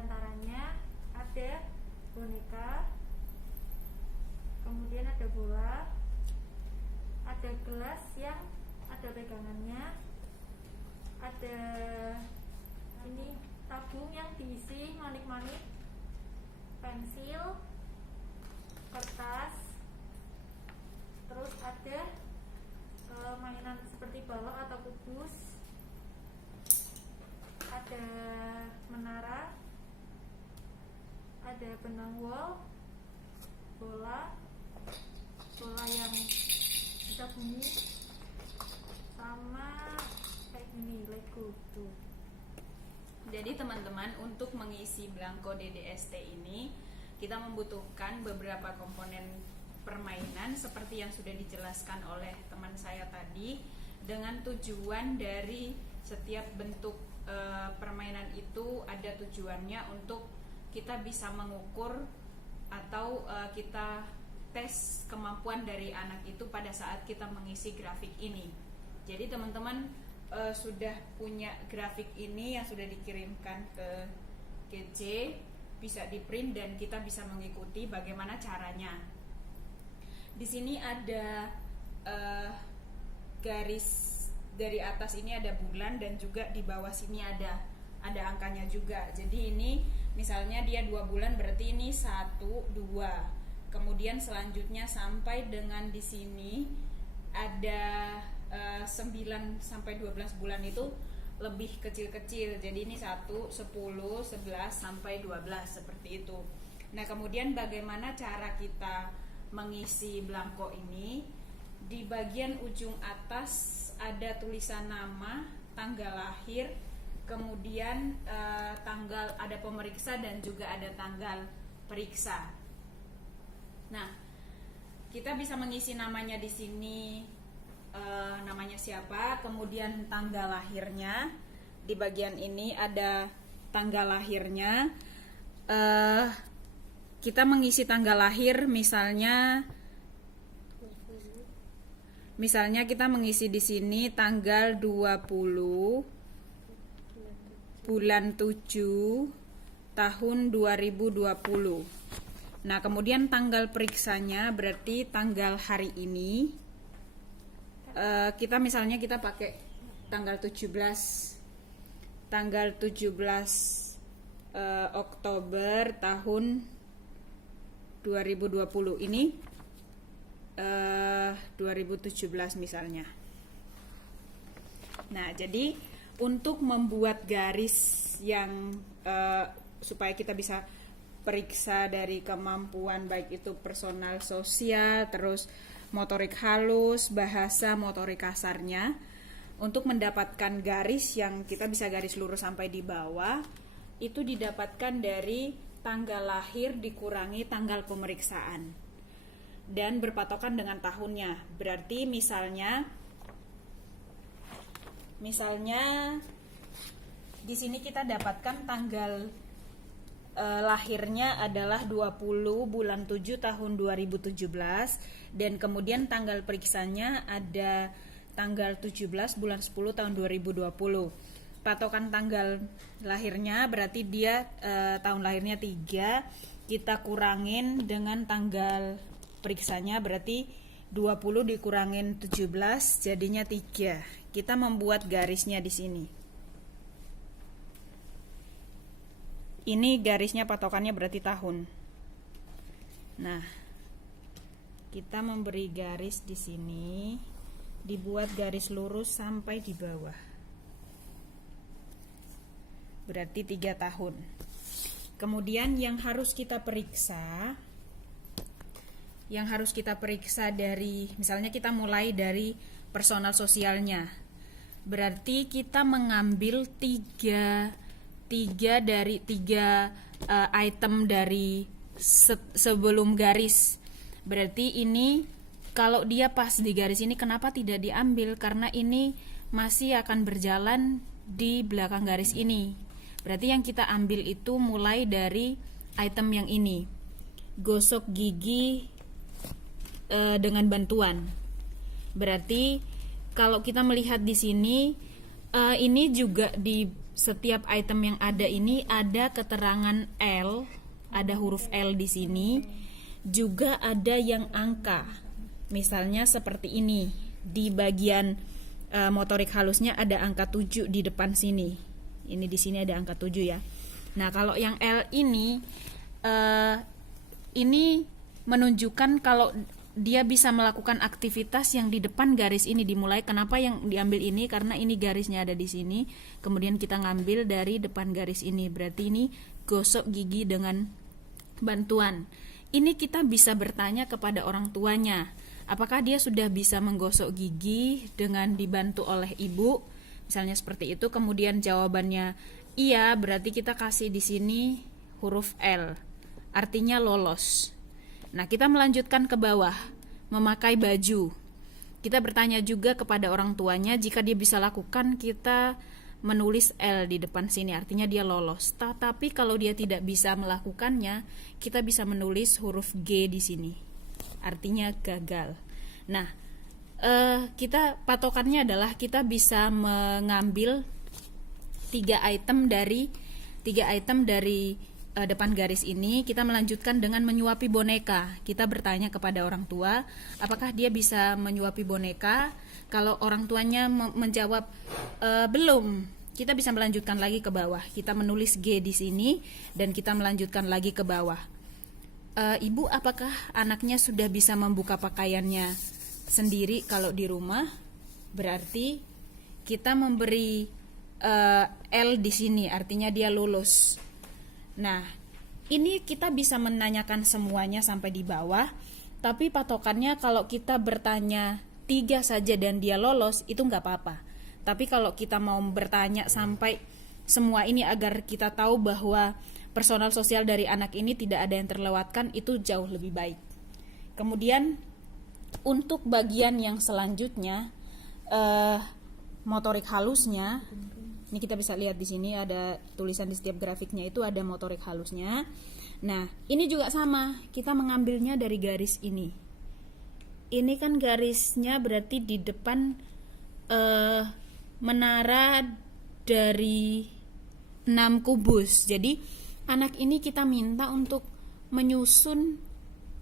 diantaranya ada boneka, kemudian ada bola, ada gelas yang ada pegangannya, ada ini tabung yang diisi manik-manik, pensil, kertas, terus ada mainan seperti balok atau kubus, ada menara, ada benang wol, bola yang bisa bunyi, sama kayak gini Lego tuh. Jadi teman-teman, untuk mengisi belangko DDST ini kita membutuhkan beberapa komponen permainan seperti yang sudah dijelaskan oleh teman saya tadi, dengan tujuan dari setiap bentuk permainan itu ada tujuannya untuk kita bisa mengukur atau kita tes kemampuan dari anak itu pada saat kita mengisi grafik ini. Jadi teman-teman sudah punya grafik ini yang sudah dikirimkan ke GC, bisa di print dan kita bisa mengikuti bagaimana caranya. Di sini ada garis dari atas ini ada bulan dan juga di bawah sini ada angkanya juga. Jadi ini misalnya dia 2 bulan, berarti ini 1, 2. Kemudian selanjutnya sampai dengan di sini ada 9 sampai 12 bulan itu lebih kecil-kecil. Jadi ini 1, 10, 11 sampai 12 seperti itu. Nah, kemudian bagaimana cara kita mengisi belangko ini? Di bagian ujung atas ada tulisan nama, tanggal lahir, kemudian tanggal, ada pemeriksa dan juga ada tanggal periksa. Nah, kita bisa mengisi namanya di sini, namanya siapa, kemudian tanggal lahirnya. Di bagian ini ada tanggal lahirnya. Kita mengisi tanggal lahir, misalnya kita mengisi di sini tanggal 20 bulan 7 tahun 2020. Nah, kemudian tanggal periksanya berarti tanggal hari ini. Kita misalnya kita pakai tanggal 17 Oktober tahun 2020. Ini 2017 misalnya. Nah, jadi untuk membuat garis yang supaya kita bisa periksa dari kemampuan baik itu personal sosial, terus motorik halus, bahasa, motorik kasarnya, untuk mendapatkan garis yang kita bisa garis lurus sampai di bawah, itu didapatkan dari tanggal lahir dikurangi tanggal pemeriksaan dan berpatokan dengan tahunnya. Berarti misalnya di sini kita dapatkan tanggal lahirnya adalah 20 bulan 7 tahun 2017 dan kemudian tanggal periksanya ada tanggal 17 bulan 10 tahun 2020. Patokan tanggal lahirnya berarti dia tahun lahirnya 3, kita kurangin dengan tanggal periksanya berarti 20 dikurangin 17 jadinya 3. Kita membuat garisnya di sini. Ini garisnya patokannya berarti tahun. Nah, kita memberi garis di sini, dibuat garis lurus sampai di bawah. Berarti 3 tahun. Kemudian yang harus kita periksa dari, misalnya kita mulai dari personal sosialnya. Berarti kita mengambil 3 item dari sebelum garis. Berarti ini kalau dia pas di garis ini kenapa tidak diambil? Karena ini masih akan berjalan di belakang garis ini. Berarti yang kita ambil itu mulai dari item yang ini. Gosok gigi dengan bantuan. Berarti kalau kita melihat di sini ini juga setiap item yang ada ini ada keterangan L, ada huruf L di sini, juga ada yang angka. Misalnya seperti ini, di bagian motorik halusnya ada angka 7 di depan sini. Ini di sini ada angka 7 ya. Nah, kalau yang L ini menunjukkan kalau dia bisa melakukan aktivitas yang di depan garis ini dimulai. Kenapa yang diambil ini? Karena ini garisnya ada di sini. Kemudian kita ngambil dari depan garis ini. Berarti ini gosok gigi dengan bantuan. Ini kita bisa bertanya kepada orang tuanya. Apakah dia sudah bisa menggosok gigi dengan dibantu oleh ibu? Misalnya seperti itu. Kemudian jawabannya iya, berarti kita kasih di sini huruf L. Artinya lolos. Nah, kita melanjutkan ke bawah, memakai baju. Kita bertanya juga kepada orang tuanya, jika dia bisa lakukan, kita menulis L di depan sini, artinya dia lolos. Tetapi kalau dia tidak bisa melakukannya, kita bisa menulis huruf G di sini, artinya gagal. Nah, kita patokannya adalah kita bisa mengambil 3 item dari depan garis ini. Kita melanjutkan dengan menyuapi boneka. Kita bertanya kepada orang tua, apakah dia bisa menyuapi boneka? Kalau orang tuanya menjawab belum, kita bisa melanjutkan lagi ke bawah. Kita menulis G di sini dan kita melanjutkan lagi ke bawah. Ibu, apakah anaknya sudah bisa membuka pakaiannya sendiri kalau di rumah? Berarti kita memberi L di sini, artinya dia lulus. Nah, ini kita bisa menanyakan semuanya sampai di bawah, tapi patokannya kalau kita bertanya 3 saja dan dia lolos, itu nggak apa-apa. Tapi kalau kita mau bertanya sampai semua ini agar kita tahu bahwa personal sosial dari anak ini tidak ada yang terlewatkan, itu jauh lebih baik. Kemudian untuk bagian yang selanjutnya, motorik halusnya. Ini kita bisa lihat di sini ada tulisan di setiap grafiknya itu ada motorik halusnya. Nah, ini juga sama, kita mengambilnya dari garis ini. Ini kan garisnya berarti di depan menara dari 6 kubus. Jadi anak ini kita minta untuk menyusun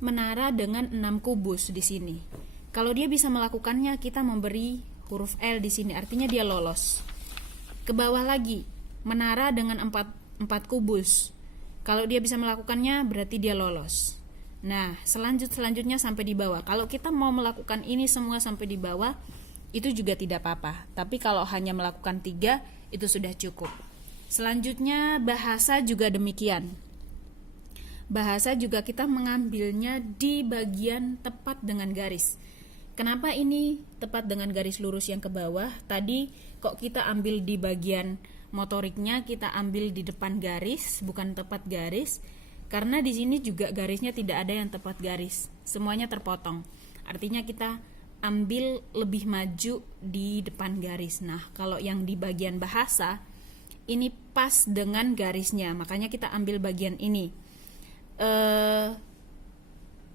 menara dengan 6 kubus di sini. Kalau dia bisa melakukannya, kita memberi huruf L di sini, artinya dia lolos. Ke bawah lagi, menara dengan 4 kubus. Kalau dia bisa melakukannya, berarti dia lolos. Nah, selanjutnya sampai di bawah. Kalau kita mau melakukan ini semua sampai di bawah, itu juga tidak apa-apa. Tapi kalau hanya melakukan 3, itu sudah cukup. Selanjutnya, bahasa juga demikian. Bahasa juga kita mengambilnya di bagian tepat dengan garis. Kenapa ini tepat dengan garis lurus yang ke bawah? Tadi kok kita ambil di bagian motoriknya, kita ambil di depan garis, bukan tepat garis. Karena di sini juga garisnya tidak ada yang tepat garis. Semuanya terpotong. Artinya kita ambil lebih maju di depan garis. Nah, kalau yang di bagian bahasa, ini pas dengan garisnya. Makanya kita ambil bagian ini.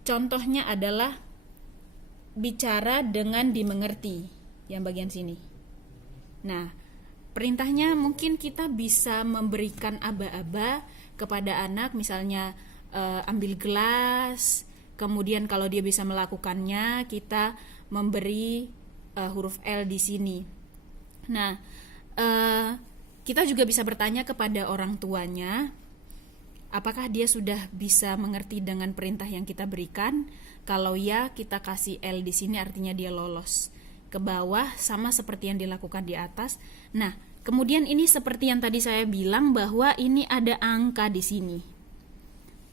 Contohnya adalah bicara dengan dimengerti, yang bagian sini. Nah, perintahnya mungkin kita bisa memberikan aba-aba kepada anak, misalnya ambil gelas, kemudian kalau dia bisa melakukannya, kita memberi huruf L di sini. Nah, kita juga bisa bertanya kepada orang tuanya, apakah dia sudah bisa mengerti dengan perintah yang kita berikan? Kalau ya, kita kasih L di sini, artinya dia lolos. Ke bawah sama seperti yang dilakukan di atas. Nah, kemudian ini seperti yang tadi saya bilang bahwa ini ada angka di sini.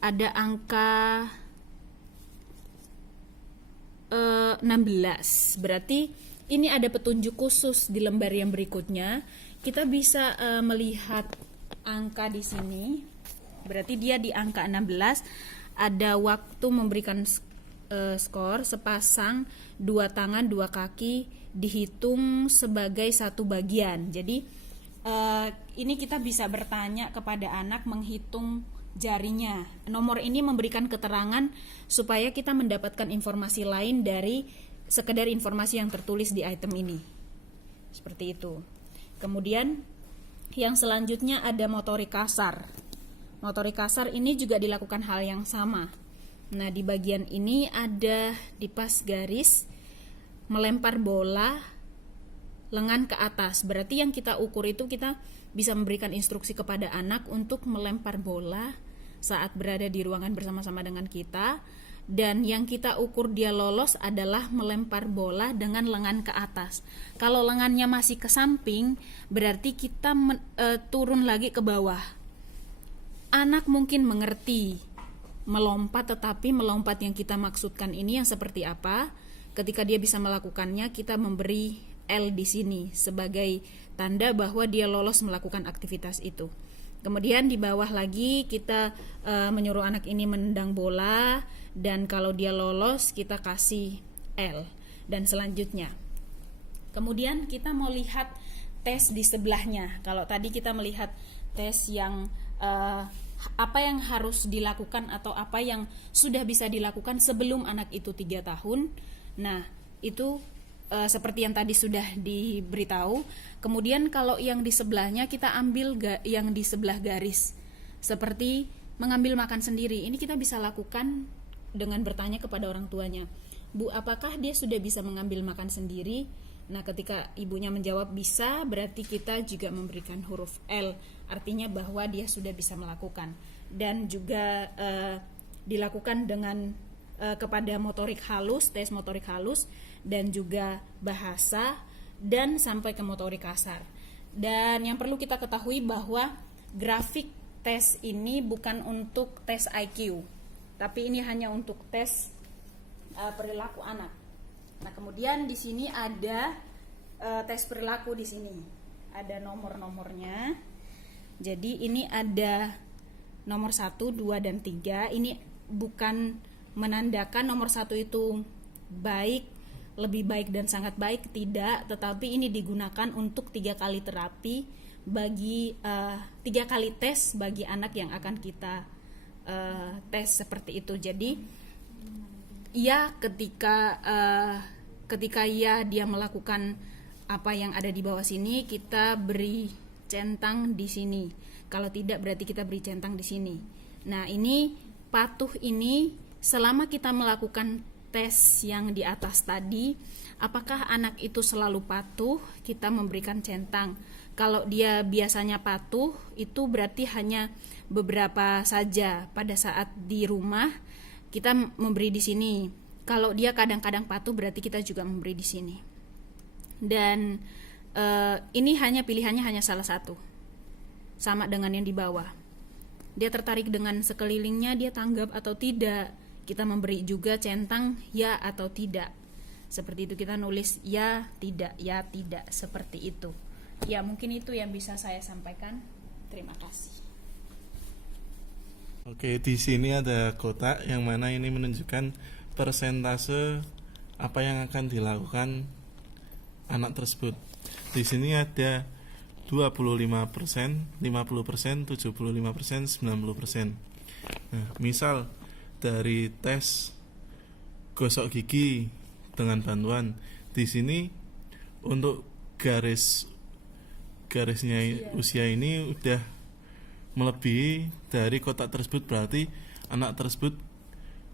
Ada angka 16. Berarti ini ada petunjuk khusus di lembar yang berikutnya. Kita bisa melihat angka di sini. Berarti dia di angka 16. Ada waktu memberikan skor sepasang 2 tangan 2 kaki dihitung sebagai 1 bagian. Jadi ini kita bisa bertanya kepada anak menghitung jarinya. Nomor ini memberikan keterangan supaya kita mendapatkan informasi lain dari sekedar informasi yang tertulis di item ini. Seperti itu. Kemudian Yang selanjutnya ada motorik kasar. Motorik kasar ini juga dilakukan hal yang sama. Nah, di bagian ini ada dipas garis, melempar bola, lengan ke atas. Berarti yang kita ukur itu kita bisa memberikan instruksi kepada anak untuk melempar bola saat berada di ruangan bersama-sama dengan kita. Dan yang kita ukur dia lolos adalah melempar bola dengan lengan ke atas. Kalau lengannya masih ke samping, berarti kita turun lagi ke bawah. Anak mungkin mengerti melompat, tetapi melompat yang kita maksudkan ini yang seperti apa? Ketika dia bisa melakukannya, kita memberi L di sini sebagai tanda bahwa dia lolos melakukan aktivitas itu. Kemudian di bawah lagi kita menyuruh anak ini menendang bola, dan kalau dia lolos kita kasih L dan selanjutnya. Kemudian kita mau lihat tes di sebelahnya. Kalau tadi kita melihat tes yang apa yang harus dilakukan atau apa yang sudah bisa dilakukan sebelum anak itu 3 tahun. Nah, itu seperti yang tadi sudah diberitahu. Kemudian kalau yang di sebelahnya kita ambil yang di sebelah garis, seperti mengambil makan sendiri. Ini kita bisa lakukan dengan bertanya kepada orang tuanya, Bu, apakah dia sudah bisa mengambil makan sendiri? Nah, ketika ibunya menjawab bisa, berarti kita juga memberikan huruf L, artinya bahwa dia sudah bisa melakukan. Dan juga dilakukan dengan kepada motorik halus, tes motorik halus, dan juga bahasa, dan sampai ke motorik kasar. Dan yang perlu kita ketahui bahwa grafik tes ini bukan untuk tes IQ, tapi ini hanya untuk tes perilaku anak. Nah, kemudian di sini ada tes perilaku di sini. Ada nomor-nomornya. Jadi ini ada nomor 1, 2, dan 3. Ini bukan menandakan nomor 1 itu baik, lebih baik dan sangat baik, tidak, tetapi ini digunakan untuk 3 kali terapi bagi 3 kali tes bagi anak yang akan kita tes seperti itu. Jadi ya ketika dia melakukan apa yang ada di bawah sini, kita beri centang di sini. Kalau tidak, berarti kita beri centang di sini. Nah, ini patuh ini selama kita melakukan tes yang di atas tadi, apakah anak itu selalu patuh, kita memberikan centang. Kalau dia biasanya patuh, itu berarti hanya beberapa saja. Pada saat di rumah, kita memberi di sini. Kalau dia kadang-kadang patuh, berarti kita juga memberi di sini. Dan ini hanya pilihannya hanya salah satu, sama dengan yang di bawah. Dia tertarik dengan sekelilingnya, dia tanggap atau tidak. Kita memberi juga centang ya atau tidak. Seperti itu, kita nulis ya, tidak, seperti itu. Ya, mungkin itu yang bisa saya sampaikan. Terima kasih. Oke, di sini ada kotak yang mana ini menunjukkan persentase apa yang akan dilakukan anak tersebut. Di sini ada 25%, 50%, 75%, 90%. Nah, misal dari tes gosok gigi dengan bantuan, di sini untuk garisnya usia ini udah melebihi dari kotak tersebut, berarti anak tersebut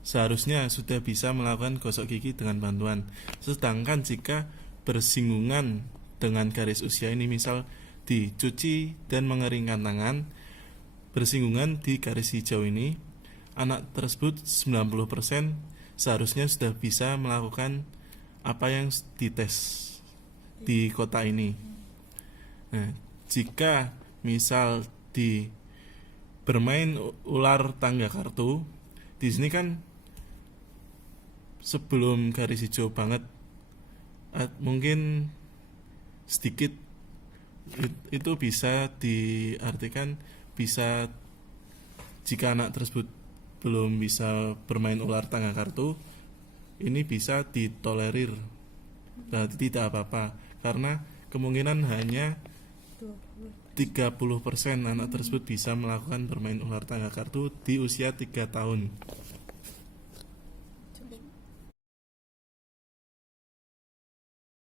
seharusnya sudah bisa melakukan gosok gigi dengan bantuan. Sedangkan jika bersinggungan dengan garis usia ini, misal dicuci dan mengeringkan tangan, bersinggungan di garis hijau ini, anak tersebut 90% seharusnya sudah bisa melakukan apa yang dites di kotak ini. Nah, jika misal di bermain ular tangga kartu, di sini kan sebelum garis hijau banget, mungkin sedikit, itu bisa diartikan bisa jika anak tersebut belum bisa bermain ular tangga kartu, ini bisa ditolerir, berarti tidak apa-apa, karena kemungkinan hanya 30% anak tersebut bisa melakukan bermain ular tangga kartu di usia 3 tahun.